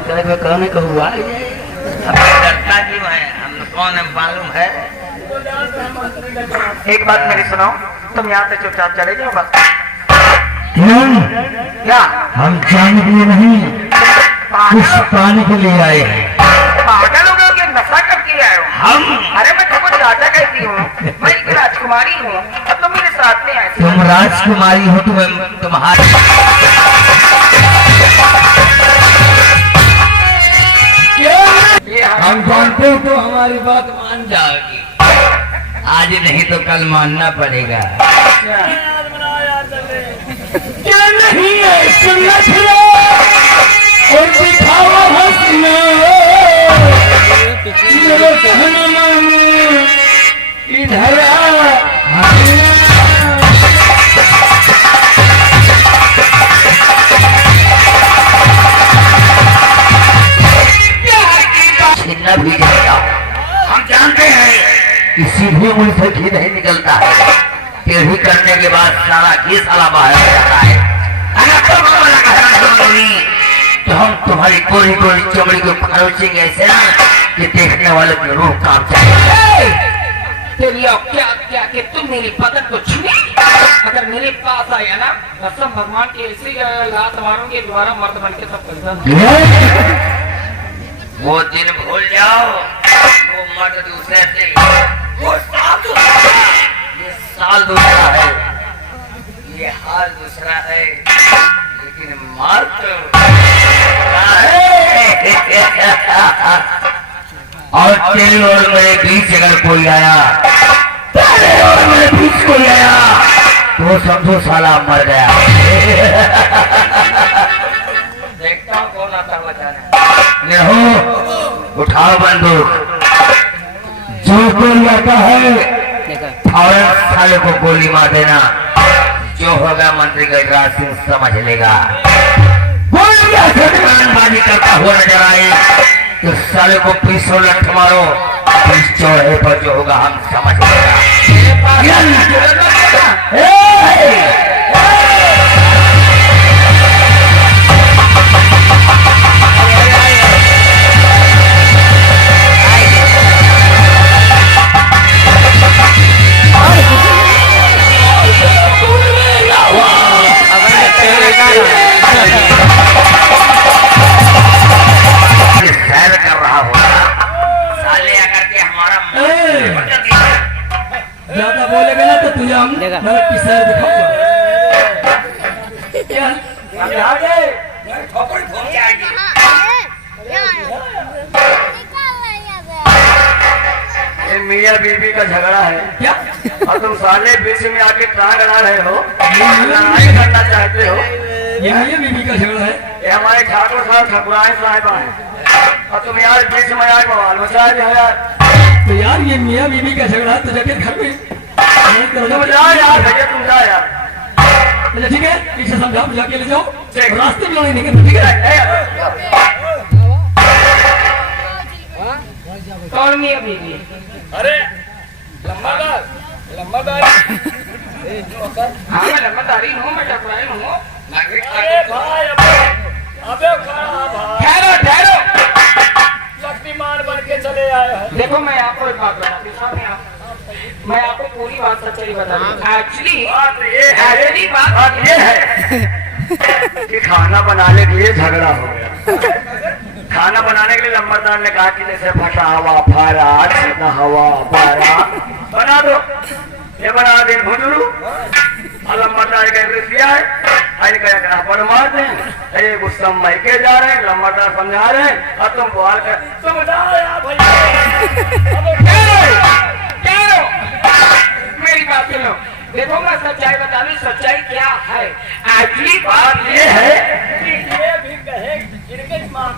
कहने को हुआ डरता क्यों है? हम लोग कौन है मालूम है? एक बात मेरी सुनो, तुम यहाँ से चुपचाप चले जाओ बस। क्यों? क्या हम जाने के लिए नहीं, कुछ पाने के लिए आए हैं। पागल हो गए कि नशा करके आए हो? हम? अरे मैं तुमको चाचा कहती हूँ, मैं एक राजकुमारी हूँ, अब तुम मेरे साथ में आए। तुम राजकुमारी हो तो तुम्हारी हम जानते हो तो हमारी बात मान जाओगी। आज नहीं तो कल मानना पड़ेगा। क्या नहीं है सुन्नत है और दिखावा हंसना मेरे कहना मानो इधर छीनना भी जाएगा। हम जानते हैं कि सीधे मुंह से घी नहीं निकलता है, टेढ़ी करने के बाद सारा घी साला बाहर आ जाता है। अगर तुम लगा तो हम तुम्हारी कोरी कोरी चमड़ी को खरोचेंगे ऐसे ना कि देखने वाले की रूह कांप जाएगी। तेरी औकात क्या कि तुम मेरी पतन को छुए? अगर मेरे पास आया ना, कसम भगवान की ऐसी लात मारूंगी दोबारा मर्द बन के सब करता। वो दिन भूल जाओ, वो मर्द दूसरे थे, वो साल दूसरा, ये साल दूसरा है, ये हाल दूसरा है, लेकिन मार तो और तेरे और मेरे बीच अगर कोई आया, तेरे और मेरे बीच कोई आया तो समझो साला मर गया। देखता हूँ कौन आता हुआ जाने। उठाओ बंदूक, जो कोई आता है फौरन साले को गोली मार देना। जो होगा मंत्री गजराज सिंह समझ लेगा। बाजी करता हुआ नजर आए तो साले को पीसो लठ मारो, इस चौराहे पर जो होगा हम समझ लेगा। सैर कर रहा होगा साले आकर के हमारा ज्यादा बोलेगा ना तो तुझे हम सैर दिखाऊंगा। क्या खोपड़ी घूम जाएगी। ये मियाँ बीबी का झगड़ा है क्या? और तुम साले बीच में आके टांग अड़ा रहे हो, लड़ाई करना चाहते हो। ये मियाँ बीबी का झगड़ा है। ये हमारे ठाकुर साहब ठाकुराइन साहब हैं और तुम यार बीच में आए बवाल मचा दिया यार। तो यार ये मियाँ बीबी का झगड़ा तो जाके घर में तुम जाओ यार, भैया तुम जाओ यार। अच्छा ठीक है, पीछे समझाओ, जाके ले जाओ, ठीक। रास्ते में लड़ाई नहीं करना, ठीक है? कौन मियाँ बीबी? अरे लम्बादार लम्बादार हाँ मैं लम्बादारी हूँ, मैं ठाकुराइन हूँ। अरे भाई अबे खड़ा भाई, ठहरो ठहरो, शक्तिमान बन के चले आए हैं। देखो मैं आपको एक बात बताती हूँ सामने आप, मैं आपको पूरी बात सच्चाई बता दूँ। एक्चुअली बात ये है कि खाना बनाने के लिए झगड़ा हो गया। खाना बनाने के लिए लंबरदार ने कहा कि जैसे फटा हवा फारा छीना हवा पारा बना दो। ये बना दे भुजुरू और लंबरदार का एड्रेस दिया है। आज कहा पर मार दें, अरे गुस्सा मायके जा रहे हैं, लंबरदार समझा रहे हैं और तुम बुआर कर तुम जाओ यार भैया। मेरी बात सुनो, देखो मैं सच्चाई बता दूं, सच्चाई क्या है। एक्चुअली बात ये है कि ये भी कहे इनके दिमाग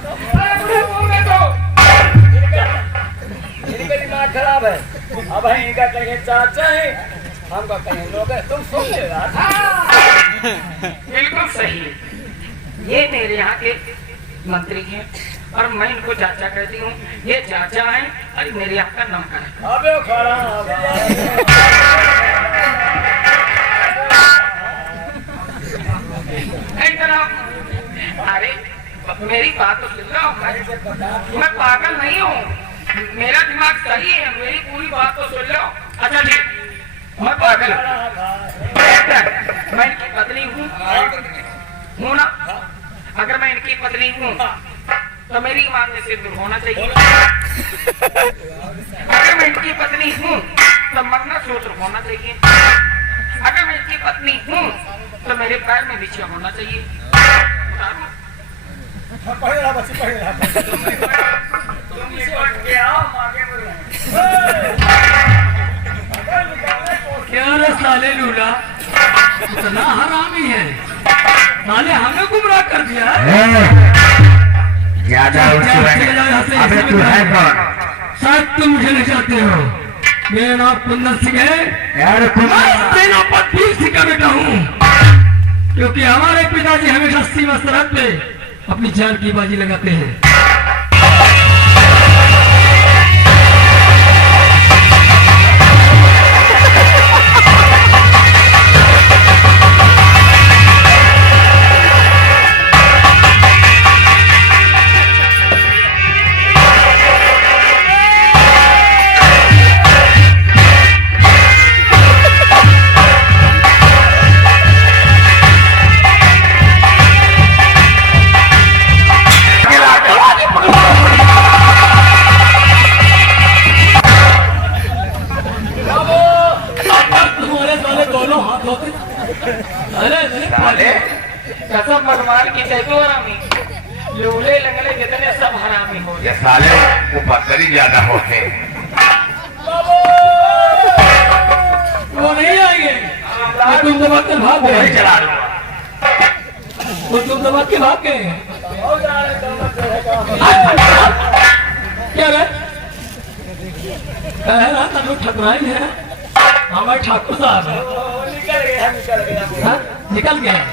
इनका दिमाग खराब है। अब है इनका कहीं चाचा है, हमका कहीं लोग है। तुम सुन ले यार। बिल्कुल सही, ये मेरे यहाँ के मंत्री हैं और मैं इनको चाचा कहती हूँ। ये चाचा हैं और मेरे यहाँ का नौकर है। अबे खड़ा अरे मेरी बात तो सुन लो, मैं पागल नहीं हूँ, मेरा दिमाग सही है, मेरी पूरी बात तो सुन लो। अच्छा ठीक, मैं पागल मैं इनकी पत्नी हूँ ना? अगर मैं इनकी पत्नी हूँ तो मेरी मांग में सिर्फ होना चाहिए। अगर मैं इनकी पत्नी हूँ तो मंगलसूत्र होना चाहिए। अगर मैं इनकी पत्नी हूँ तो मेरे पैर में बिछिया होना चाहिए। क्या रे साले लूला, इतना हरामी है, साले हमें गुमराह कर दिया है। ज्यादा अबे तू है कौन? शायद तुम मुझे नहीं चाहते हो। मेरा नाम कुंदन सिंह है, यार तुम सेनापति वीर सिंह का बेटा हूँ। क्योंकि हमारे पिताजी हमेशा सीमा सरहद पे अपनी जान की बाजी लगाते हैं। कसम भगवान की जैतो हरामी, लूले लंगड़े जितने सब हरामी हो। ये साले वो पत्थरी ज्यादा होते। वो नहीं आएंगे, तुम दबा के भाग गए। चला लो वो तुम दबा के भाग गए। क्या रे? ठकुराई है हमारे ठाकुर साहब। निकल गया।